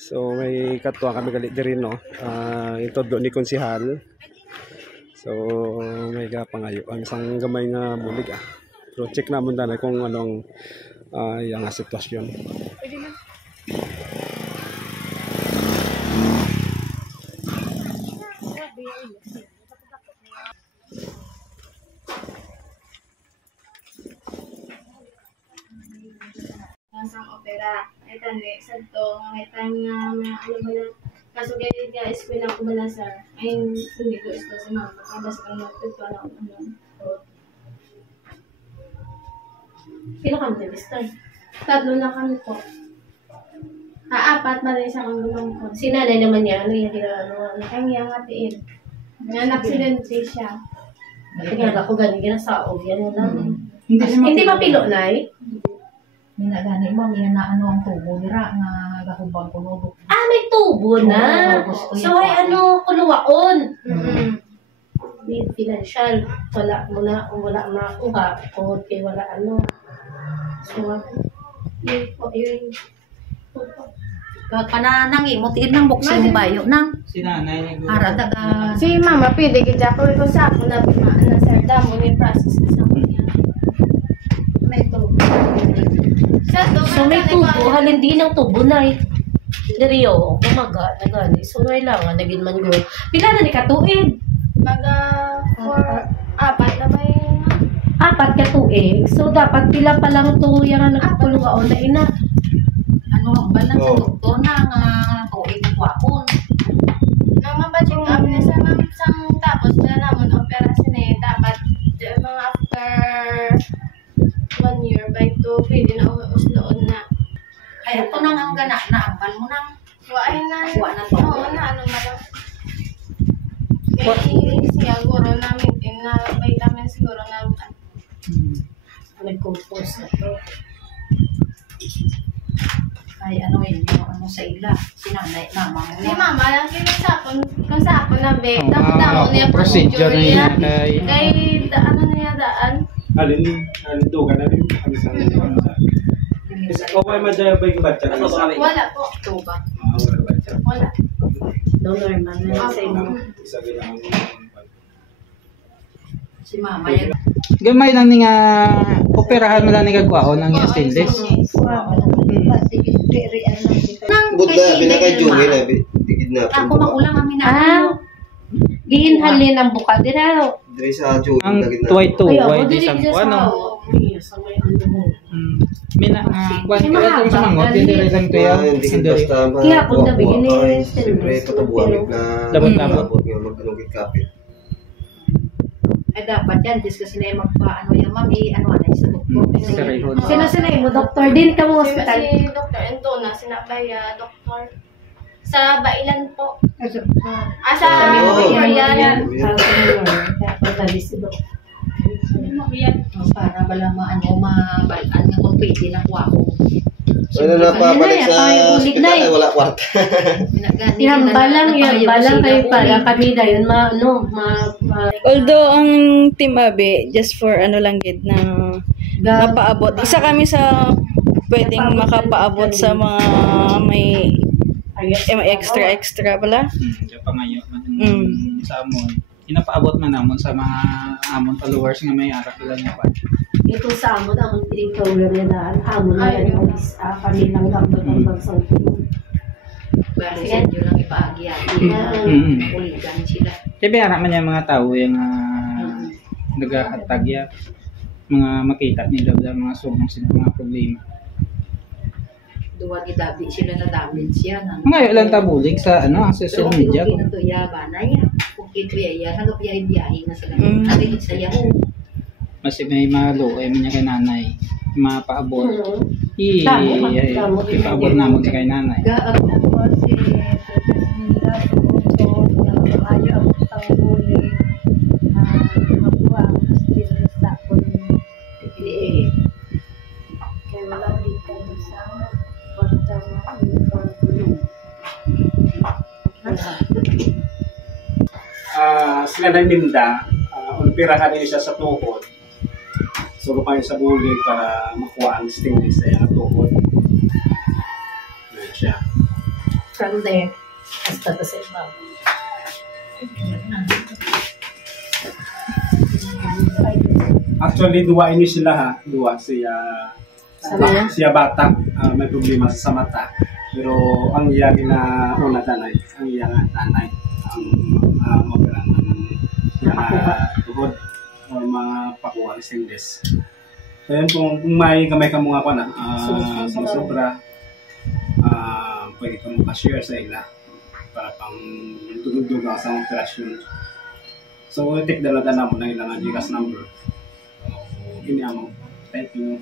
So may katuwa kami galit din no. Ito do ni konsehal. So may gapangayo ang isang gamay nga bulig ah. So check namon danay kung anong yang sitwasyon. Sang opera ito ni santo ito nga ano ba na kaso gaya nga eskwela ko ba sa ay hindi ko ito sa mga kada sa kanila ito ano pila kami Mr. Tatlo na kami po apat ba rin sa kanilong ko si nanay naman niya ano yung ano kami ang atiin nga naksidente siya tingnan ako gani ginasaog yan lang hindi ba pilo na Minagani mo, na ano ang tubo nira nga gahubang kuno. May tubo na. So ay ano kuluwaon. May financial wala makuha o kay wala ano. So yun. Kanang imot nang boxing bayo nang. Si nanay ni Ara daga. Si mama pwede kita ko sa ako na na sir damo ni process sa kanya. May tubo. So may tubo, halin din ang tubo na eh. Dariyo, umaga, nagani. So kailangan, naging man go. Pila na ni katuig? Apat na ba yun? 4 ka tuig. So dapat pila pa lang to yung nagpulungaon na ina. Ano ba lang sa doktor na nga tuig kwapon. Nang mabacheck up na sa sang tapos na namon operasyon eh dapat mga after 1 year by 2 pwede na usloon na. Ay ato nang ang gana na amban mo nang Ay na. wa na to. Oo na ano malam. Kaya siguro na meeting na vitamin siguro na Nag-compose na to. Ay ano yun, ano sa ila. Sinanay mama mo. si mama lang kinasapon kung sapon na be. Damo niya procedure niya kay kay ano niya daan. Alin dugan na rin ang isang okay madaya ba yung batya? Wala po. Tuba. Wala batya. Wala. No normal na sa inyo. Isa lang Si mama yan. gamay lang ni nga operahan mo lang ni kagwaon ang stainless. Buddha, pinaka-juhi na, digid na. Ako magulang kami na. Giinhalin ang buka din na. Dari sa juhi, Ang digid na. tuway-tuway di sa ano. Mina kwan ka itong sa mangot hindi rin lang to yan. Hindi basta Kaya kung gabi, yun eh, siyempre katabuamig na Labot-labot. nga magkanungkit kapit. Ay dapat yan, just kasi na yung magpa-ano yung mami, ano na sa doktor. Sarihon. Sino-sinay mo, doktor din ka mo hospital. Si Dr. Entona, sinabaya, doktor. Sa Bailan po. Sa Korean. Para bala maano, mabalaan nga kung pwede na kuha ko. Ano na papalik sa ulit hospital na eh. ay wala kwarta. Yan, balang kayo para kami na yun, Although ang Team Abi, just for ano lang gid na mapaabot. Isa kami sa pwedeng makapaabot sa mga may extra pala. Pangayo man sa amon. Inapaabot man namon sa mga amon followers nga may arak lang na pa. Ito sa amon, ang piling program na daan, amon na yan yung isa, kami lang gambag sa Bali sa inyo lang ipaagi yan. Uligan sila. Kaya arak man yung mga tao yung nag-ahatag ya mga makita nila mga sobrang sila mga problema. Duwa gidabi sila na damage yan. Ngayon lang tabulig sa ang social media. Ito ya ba na ya. Kung kaya hanggang biyahe na sila. Abi sa Yahoo. Mas may maluoy man niya kay nanay. Mapaabot. Ipaabot namon sa kay nanay. Sila nagminda, ulpirahan niya siya sa tuhod. So, lupain sa bulig para makuha ang stainless na yan ang tuhod. Ayan siya. from there hasta to sa ibabaw. Actually, duwa ini sila ha. Duwa siya bata. May problema sa mata. Pero ang iya na una tanay, ang iya nga tanay, ang mabira ng tuhod o mga pakuha sa Ingles. So yun, kung may gamay ka mga pa na, sobra, pwede ka makashare sa ila para pang tudog-dug sa operasyon. So, take dala mo na ilang Gcash number. So, ini amo. Thank you.